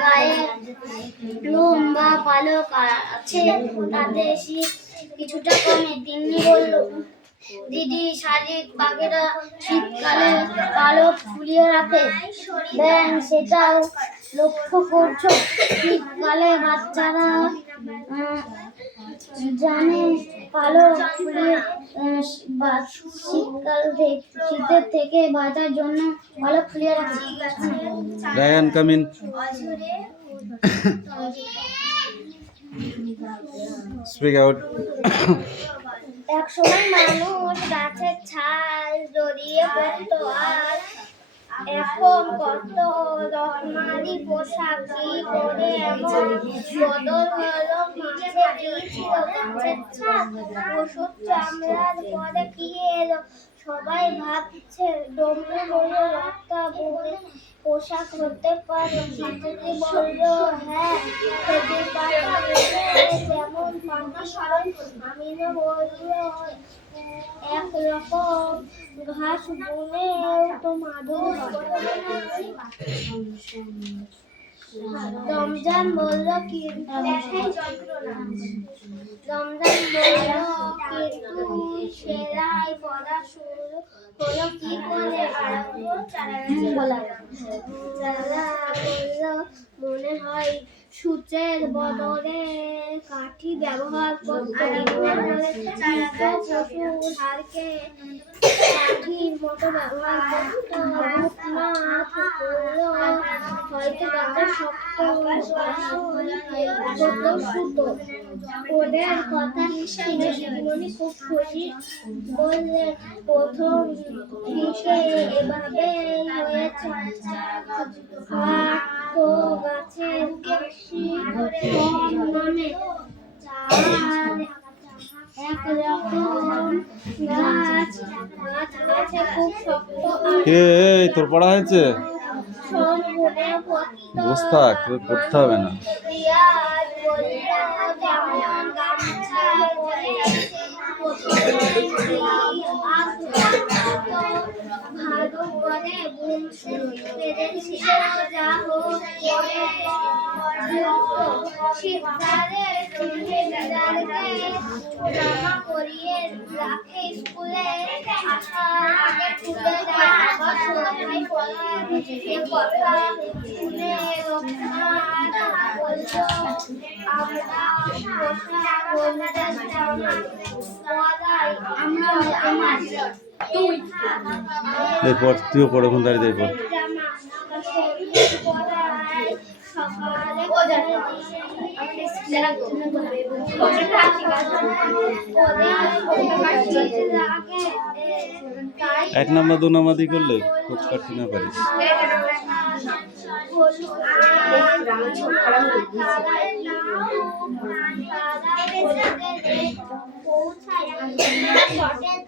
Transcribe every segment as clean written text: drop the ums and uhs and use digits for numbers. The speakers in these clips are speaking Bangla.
গায়ে লোম বা পালক আছে, তাতে শীত কিছুটা কমে। তিন্নি বলল, দিদি, শালিক পাখিরা শীতকালে পালক ফুলিয়ে রাখে। ব্যাং সেটাও লক্ষ্য করছো? শীতকালে বাচ্চারা জানে পালক ফুলিয়ে শীতের থেকে বাঁচার জন্য পালক ফুলিয়ে রাখে। Ryan, come in. Speak out. এক সময় মানুষ গাছের ছাল জড়িয়ে পড়তো, আর এখন কত রকমারি পোশাক। কি করে এমন বদল হলো? মাঝে ছিল গাছের ছাল, ওষুধ চামড়ার পরে কি এলো? সবাই ভাবছে। ডমরু বলল, রাস্তা বলে পোশাক হতে পারে। দিদি বলল, হ্যাঁ, খেজুর পাতা যেমন পাখি হয়। আমিনা বলল, একরকম ঘাস বনেও তো মাদুর হয়। রমজান বলল, কিন্তু সেলাই পড়া শুরু হলো কি করে? বলল, মনে হয় সূচের বদলে কাঠি ব্যবহার করতে। পশুর হাড়কে কাঠির মতো ব্যবহার করতে। হয়তো গাছের শক্ত সুতো। ওদের কথা শুনে দিদিমণি খুব খুশি। বললেন, প্রথম দিকে এভাবেই হয়েছে। তো গাছের নামে একরকম গাছ আছে খুব শক্ত। তোর পড়া হয়েছে? বস থাক, পড়তে হবে না। জামা পরিয়ে রাখে, স্কুলে আসার আগে তুলে দেয়। আবার সন্ধ্যায় পড়ার কথা শুনে রোকসানা বলল, আমরা পোশাক বলতে জামা পরাই। এরপর তুইও পড়ে, ওখানে দাঁড়িয়ে পড়। এক নাম্বার দু নাম্বার দিয়ে করলে খোঁজ কাটতে না পারিস।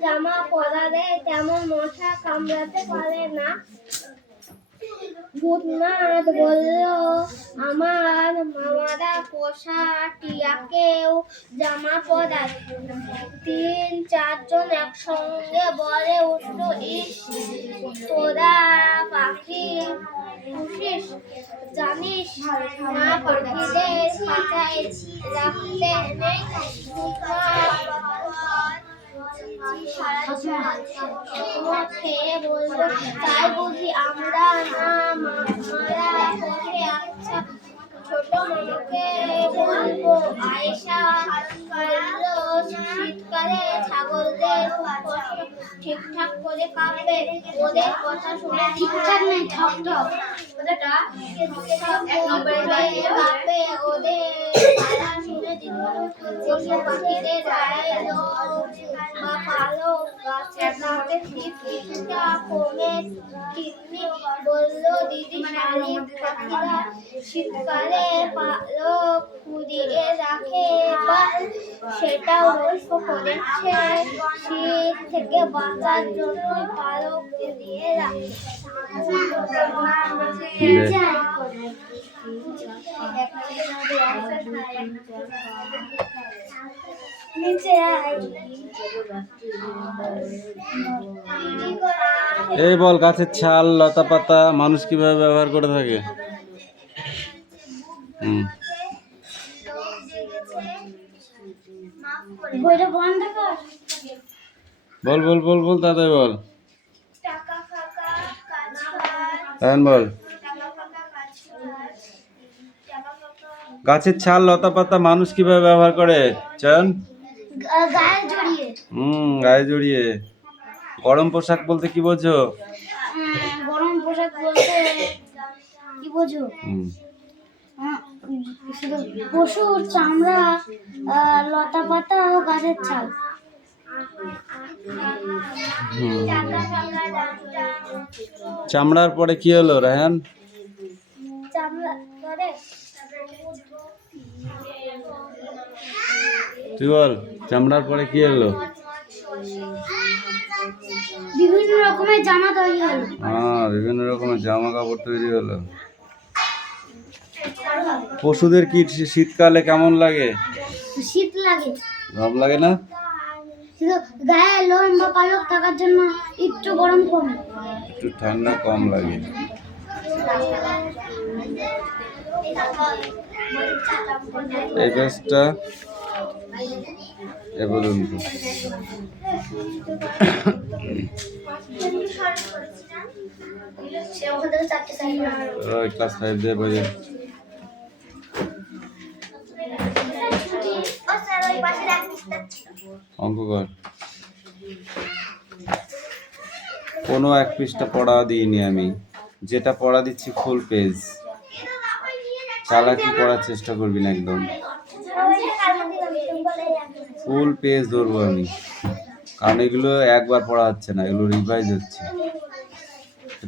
জামা পরালে তেমন মশা কামড়াতে পারে না। ভূতনাথ বলল, আমার মামারা পোষা টিয়াকেও জামা পরায়। 3-4 জন একসঙ্গে বলে উঠল, ইস, তোরা পাখি পুষিস, জানিস না পাখিদের পাতায় রাখতে নেই। খেয়ে বলল, তাই বুঝি আমরা না মামারা পরে? আচ্ছা, ছোট মামাকে বলবো। আয়েশা বলল, শীতকালে ছাগলদের ঠিকঠাক করে কাঁপবে। ওদের কথা শুনে ঠিকঠাক নেই, ঠক ঠক কাঁপে। ওদের কথা শুনে পশু পাখিদের গায়ে লোম বা পালক গাছের নামে কিছুটা কমে। তিন্নি বলল, দিদি, শালিক পাখিরা শীতকালে পালক ফুলিয়ে রাখে, সেটাও লক্ষ্য করেছে। শীত থেকে বাঁচার জন্য পালক ফুলিয়ে রাখে। এই বল, গাছের ছাল, লতা পাতা মানুষ কিভাবে ব্যবহার করে থাকে? হুম। লোক জেগেছে, মাফ করে বইটা বন্ধ কর। বল বল বল বল তাড়াতাড়ি বল। টাকা ফাঁকা কাজ কর, এখন বল। টাকা ফাঁকা কাজ কর, টাকা ফাঁকা গাছের ছাল লতা পাতা মানুষ কিভাবে ব্যবহার করে চান? গায়ে জড়িয়ে। গায়ে জড়িয়ে। গরম পোশাক বলতে কি বোঝো? গরম পোশাক বলতে কি বোঝো? শুধু পশুর চামড়া, লতা পাতা ও গাছের ছাল। চামড়ার পরে কি হলো রায়হান? চামড়া পরে তুই বল, চামড়ার পরে কি হলো? বিভিন্ন রকমের জামা তৈরি হলো। বিভিন্ন রকমের জামা কাপড় তৈরি হলো। পশুদের কি শীতকালে কেমন লাগে? শীত লাগে। গরম লাগে না? শুধু গায়ে লোম বা পালক থাকার জন্য একটু গরম কমে, একটু ঠান্ডা কম লাগে। এই পেজটা এ পর্যন্ত। ক্লাস 5 দিয়ে বইয়ে অঙ্ক কর। কোনো এক পৃষ্ঠা পড়া দিইনি আমি, যেটা পড়া দিচ্ছি ফুল পেজ। চালাকি করার চেষ্টা করবি না, একদম ফুল পেজ ধরবো আমি, কারণ এগুলো একবার পড়া হচ্ছে না, এগুলো রিভাইজ হচ্ছে।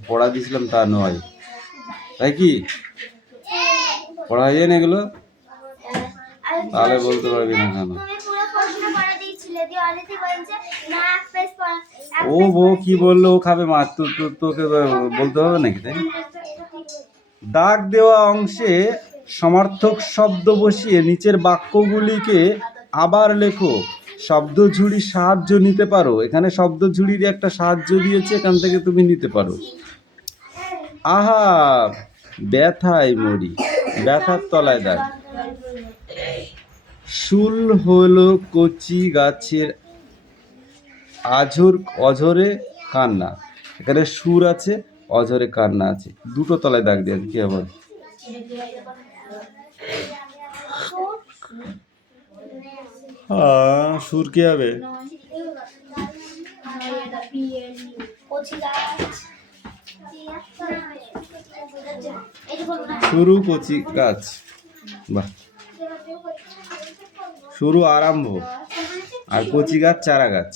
পড়া দিয়েছিলাম তা নয়, তাই কি পড়া হয়ে যায় না এগুলো? তাহলে বলতে পারবি না কেন? ও বউ কি বললো, ও খাবে মাছ, তোকে বলতে হবে নাকি? তাই দাগ দেওয়া অংশে সমার্থক শব্দ বসিয়ে নিচের বাক্যগুলিকে আবার লেখো। শব্দ ঝুড়ি সাহায্য নিতে পারো, এখানে শব্দ ঝুড়ির একটা সাহায্য দিয়েছে, এখান থেকে তুমি নিতে পারো। আহা ব্যথায় মরি, ব্যথার তলায় দাগ। শুল হলো কচি গাছের অঝরে কান্না, এখানে সুর আছে, অঝরে কান্না আছে, দুটো তলায় দাগ দিয়ে কি হবে? সুর কি হবে? শুরু কচি গাছ, বাহ, শুরু আরম্ভ, আর কচি গাছ চারা গাছ।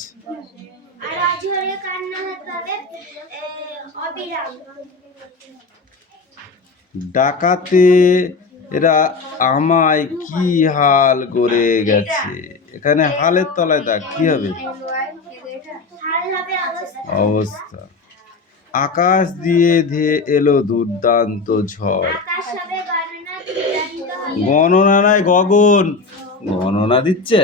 ডাকাতে এরা আমায় কি হাল করে গেছে, এখানে হালের তলায় দাগ, কি হবে? অবস্থা। আকাশ দিয়ে ধেয়ে এলো দুর্দান্ত ঝড়, গণনা নাই গগন, গণনা দিচ্ছে।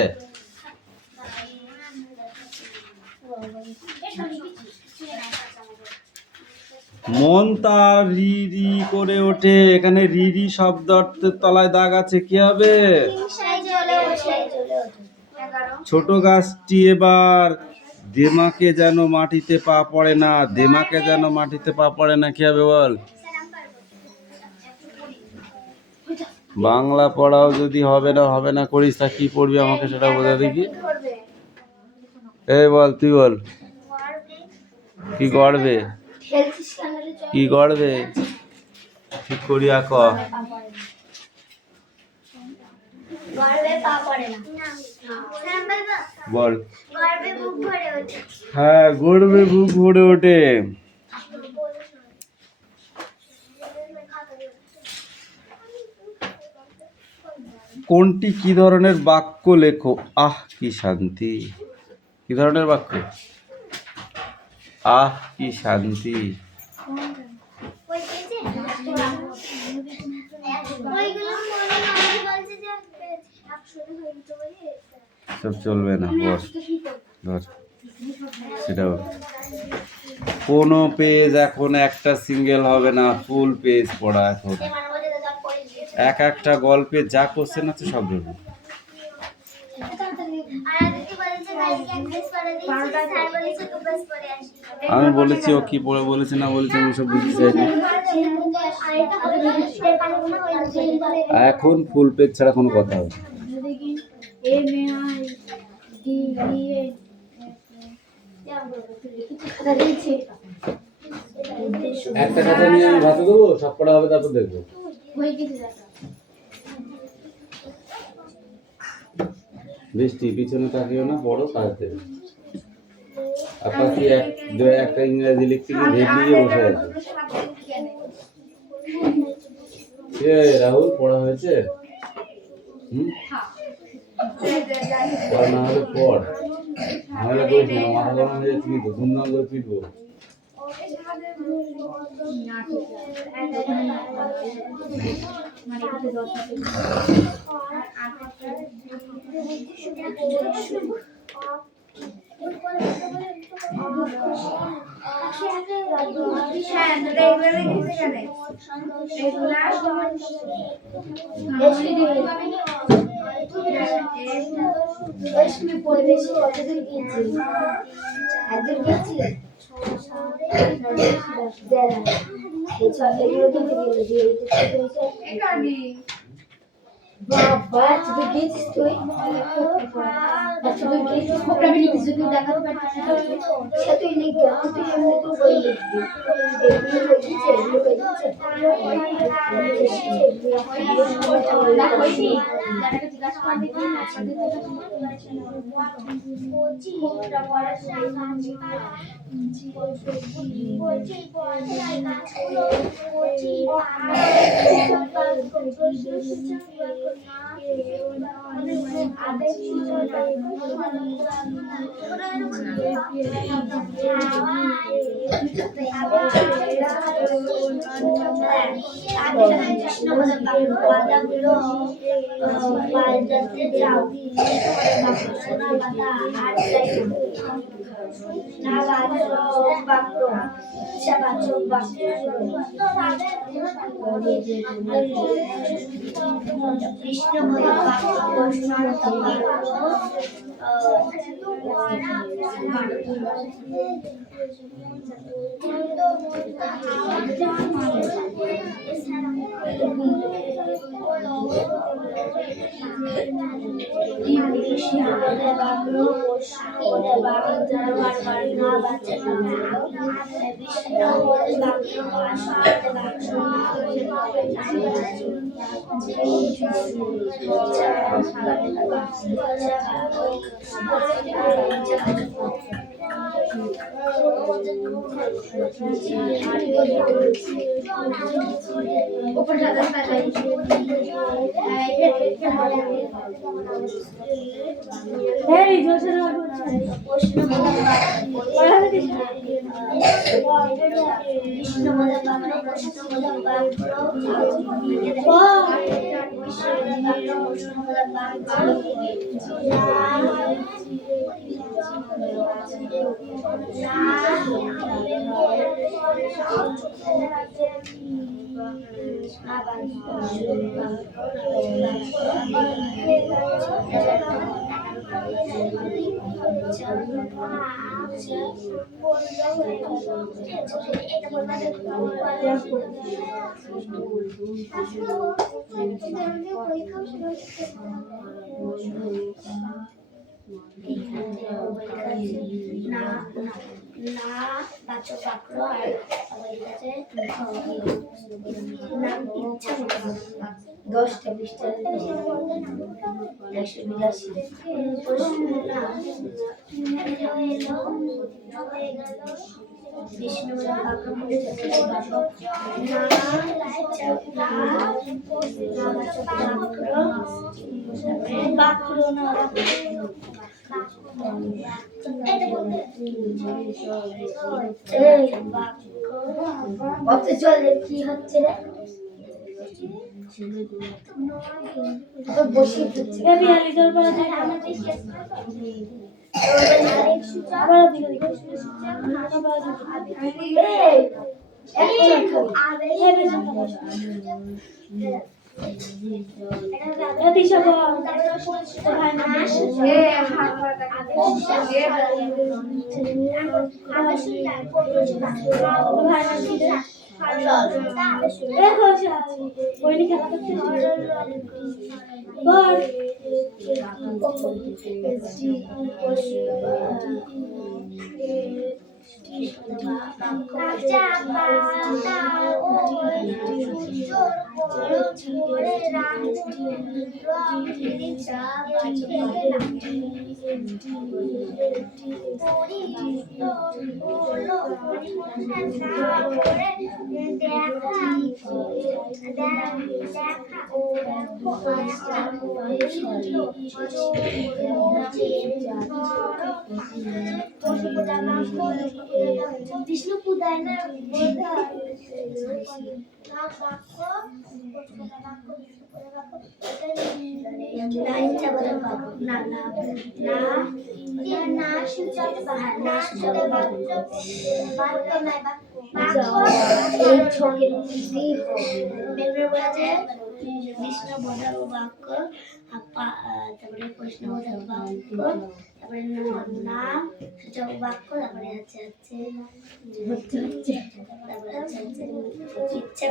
মন তার রি রি করে ওঠে, এখানে রি রি শব্দ অর্থের তলায় দাগ আছে, কি হবে? ছোট গাছটি এবার দেমাকে যেন মাটিতে পা পড়ে না, দেমাকে যেন মাটিতে পা পড়ে না, কি হবে বল? বাংলা পড়াও যদি হবে না করিস, তা কি পড়বি আমাকে সেটা বোঝা দেখি। এই বল, তুই বল, কি গড়বে? কি গড়বে? ঠিক করিয়া ক। বল। হ্যাঁ, গর্বে বুক ভরে ওঠে। কোনটি কি ধরনের বাক্য লেখো? আহ কি শান্তি, কি ধরনের বাক্য? আহ কি শান্তি। সব চলবে না, বস ধর সেটাও। কোনো পেজ এখন একটা সিঙ্গেল হবে না, ফুল পেজ পড়া এখন। এক একটা গল্পে যা কোশ্চেন আছে সব ধরবে। আমি বলেছি ও কি পড়ে বলেছে না বলেছে আমি সব বুঝতে চাই না। এখন ফুল পেজ ছাড়া কোনো কথা হবে না। একটা কথা নিয়ে আমি ভাতে দেবো, সব পড়া হবে তারপর দেখবো। বৃষ্টি পিছনে তাকিও না, বড় কাজ দেবে। আপনার কি একটা ইংরেজি লিখতে গিয়ে ভেদ দিয়ে বসে আছে। রাহুল পড়া হয়েছে? পড়া না হলে পড়, ঝামেলা করিস না, মাথা গরম হয়ে যাচ্ছে কিন্তু ধুমধাম করে পিটবো। বাবা তুই গেছিস তুই তুই গেছিস কোপড়াবি লিখিস যদি দেখাতে পারছিস সে তুই লিখবি তুই এমনি তো বই লিখবি এগুলো লিখেছে এগুলো লিখেছে না কইছি যাকে জিজ্ঞাসা করবি কি না কোটা পড়াশোনা জলে কি হচ্ছে রে বসে কাঁচা পাতা ওই সূর্যর গরম করে রাখুন রঙের চা বানিয়ে বিষ্ণুপুদায় না বিষ্ণু বোধাব বাক্য তারপরে প্রশ্ন বোধাব বাক্য তারপরে নাম সূচক বাক্য তারপরে হচ্ছে তারপরে হচ্ছে ইচ্ছা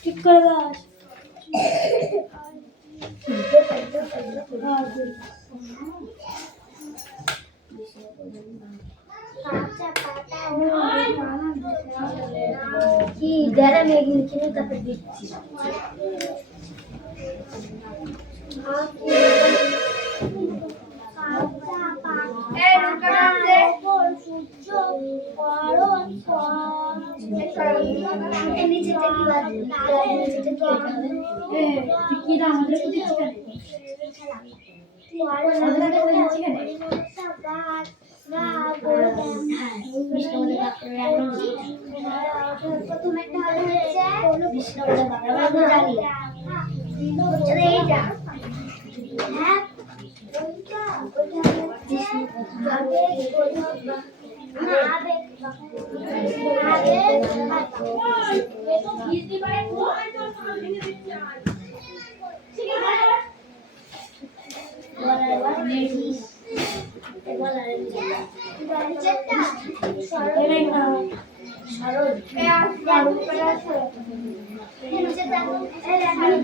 ঠিক করে বাস কি যারা মেঘ কিনে তারপর দিচ্ছি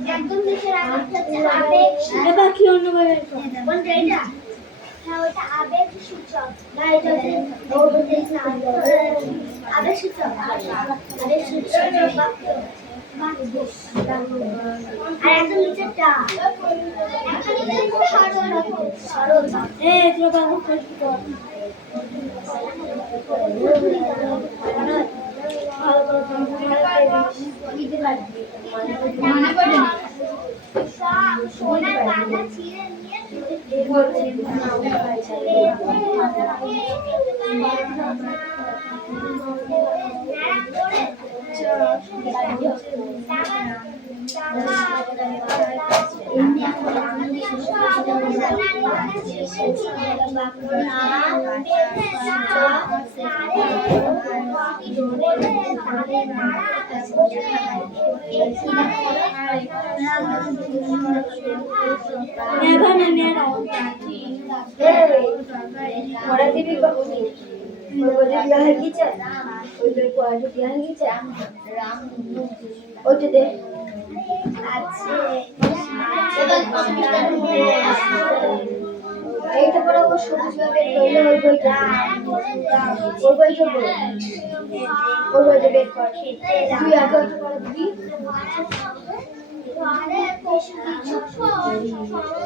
একদম নিচে বাকি অন্যভাবে ওটা আবেগ সূচক আবেগ সূচক আবেগ সূচক আর একদম নিচেরটা সরল সোনার পাতা ছিঁড়ে নিয়ে এইটা পরে ও সবুজ বের করলে ওই বইটা বল ওই বইটা বের কর তুই আগে ওইটা করে দিবি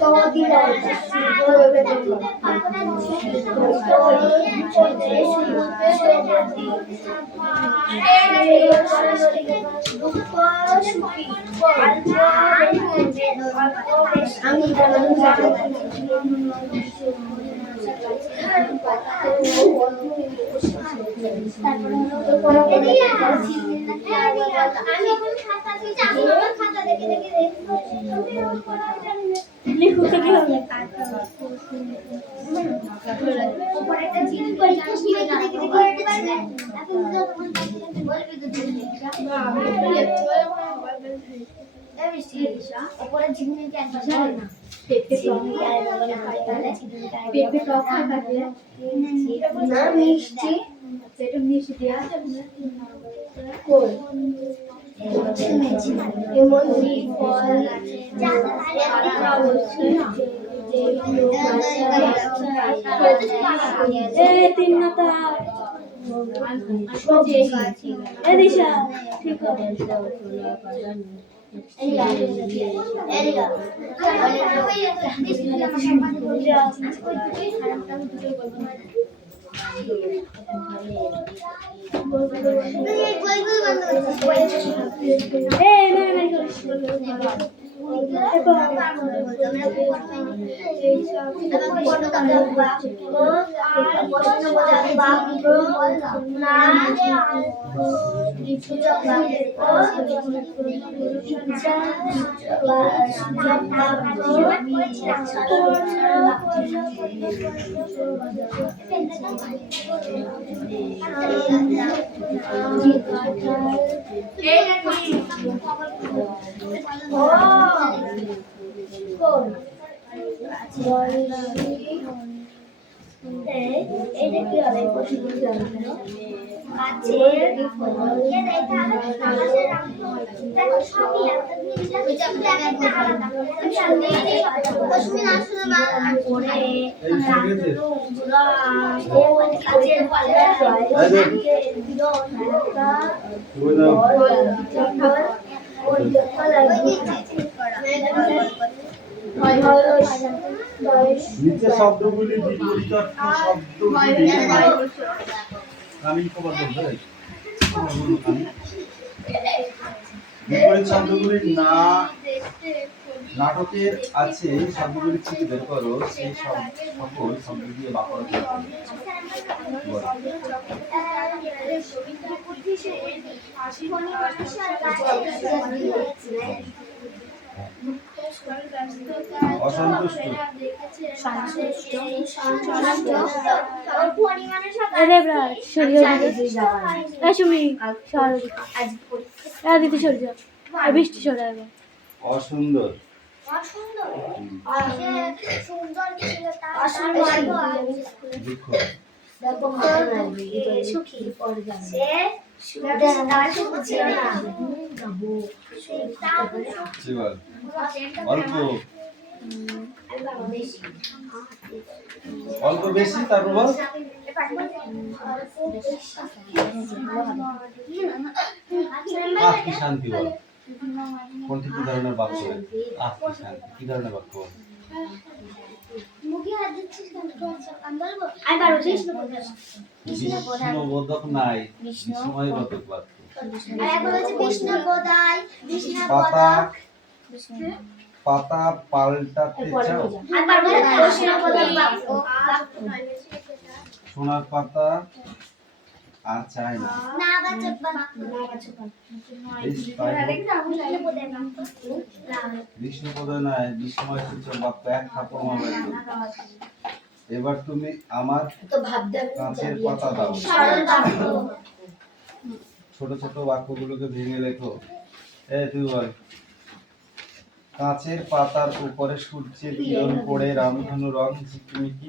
তো দিলে ওই বইটা বের কর আমি লিখতে কি হবে উপরে ঝিমনিটা একবার হয় না পেঁপে টক থাকলে না মিষ্টি সেটা মিষ্টি দেওয়া যাবে কই এমন ফল তিন মাতা দিশা ঠিক এইটা কি হবে নিচে শব্দগুলি বিপরীত শব্দগুলি আমি খবর বলতে বিপরীত শব্দগুলি না নাটকের আছে শব্দগুলি খুঁজে বের করো সেই সকল শব্দ দিয়ে বাক্য অসন্তুষ্ট অসুন্দর দুঃখ অল্প অল্প বেশি তার প্রভাব কি শান্তি বল কোনটি কি ধরনের বাক্য কি শান্তি কি ধরনের বাক্য বিষ্ণুবোধক নাই বিস্ময়বোধক বাক্য পাতা পাতা পাল্টাতে চাও সোনার পাতা আর চাই না বিষ্ণুপদয় নাই বিস্ময় সূচক বাক্য এক থাপড় মারবে। এবার তুমি আমার কাঁচের পাতা দাও। ছোট ছোট বাক্যগুলোকে ভেঙে লেখো। তুই বল। কাঁচের পাতার উপরে সূর্যের কিরণ পড়ে রামধনু রং ঝিকিমিকি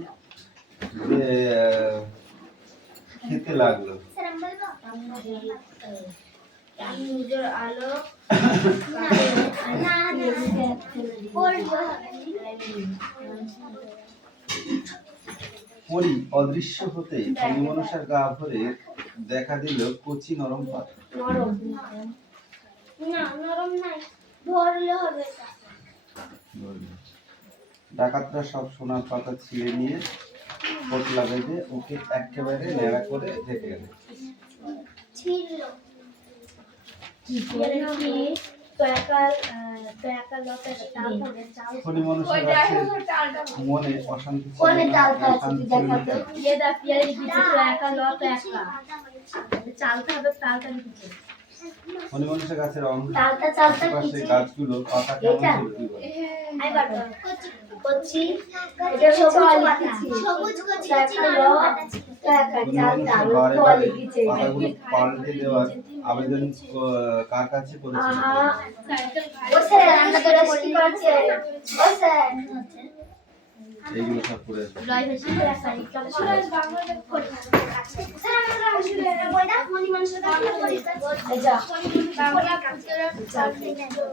খেতে লাগলো। পরি অদৃশ্য হতে মনসার গা ভরে দেখা দিল কচি নরম পাতা। নরম। না নরম নাই, ধরলে হবে এটা। ডাকাতরা সব সোনার পাতা ছিঁড়ে নিয়ে পোটলা বেঁধে ওকে একেবারে ন্যাড়া করে ঢেকে গেল। ছিল কি করে কি ফণি মনসা গাছের মনে অশান্তি ছিল কোনে না, ডালটা আছে শান্তি তুই ছিল না। দেখাতো। ফণি মনসা গাছের চালটা চালটা আশেপাশে কিছু গাছগুলো পাতা কেমন এটা? ছিল তুই বল? আই বাবা কচি এটা সবুজ সবুজ কচি টাকা কচি লো নরম পাতা ছিল। টাকা ফণি চাল মনসা চাল বারে তো বারে লিখেছে পাতাগুলো পাল্টে দেওয়ার আবেদন কার কাছে করেছিল? ও স্যার আমরা তো রেস্টি করছে ও স্যার এইগুলো সব করে যা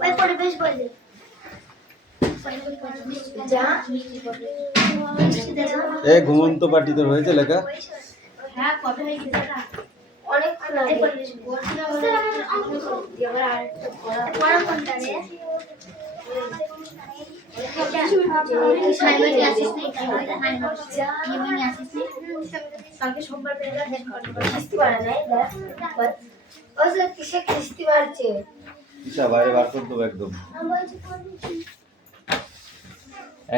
ওই পরিবেশ বলে যা এ ঘুমন্ত পার্টি তোর হয়েছে লেখা? অনেকক্ষণ আগে এবার আরেকটা পড়া কোনটা রে কিস্তি মারা নাই ও স্যার কিসে কিস্তি মারছে ইচ্ছা বাইরে বার করে দেবো একদম,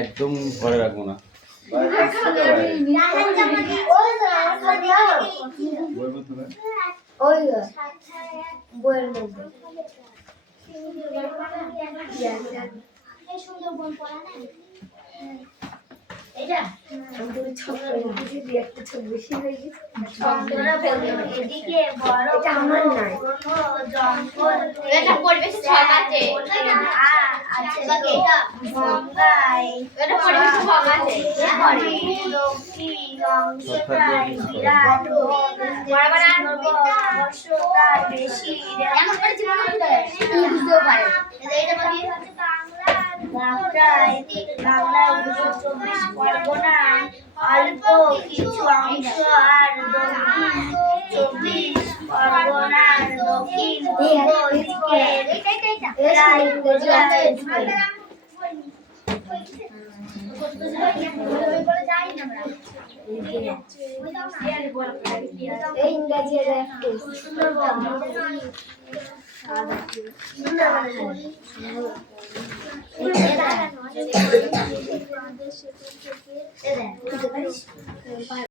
একদম ঘরে রাখবো না। বাইরে কিস্তিটা বাইরে। ও স্যার আমার খাওয়া বইয়ের মধ্যে না? ওই বইয়ের মধ্যে এটা তুমি ছক করে একটা ছক বেশি হয়ে গেছে এদিকে বড় এটা আমার নাই জঙ্গল এটা পরিবেশ ছক আছে। আছে এটা গঙ্গায় এটা পরিবেশ ছক আছে। দক্ষিণ অংশটায় বিরাট বর্ষকাল বেশি এমন করে জীবন হতে তুই বুঝতেও পারে এটা মানে বাংলায় ২৯ পরগনায় অল্প কিছু অংশ আর দক্ষিণ ২৪ পরগনার দক্ষিণ পূর্ব দিকের প্রায় এই ইংরাজি সুন্দরবন